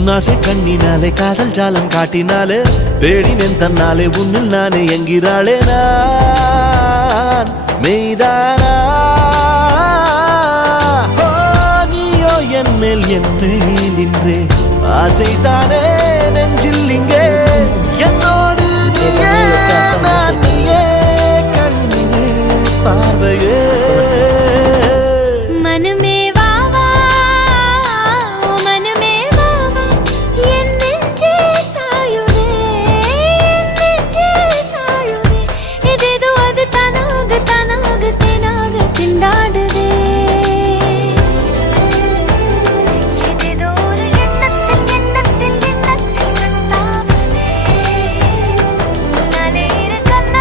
உன்னாசை கண்ணினாலே காதல் ஜாலம் காட்டினாலே தேடினேன் தன்னாலே உன்னில் நானே என்கிறாளே நான் மெய்தானா நீயோ என் மேல் நின்றே ஆசைதானே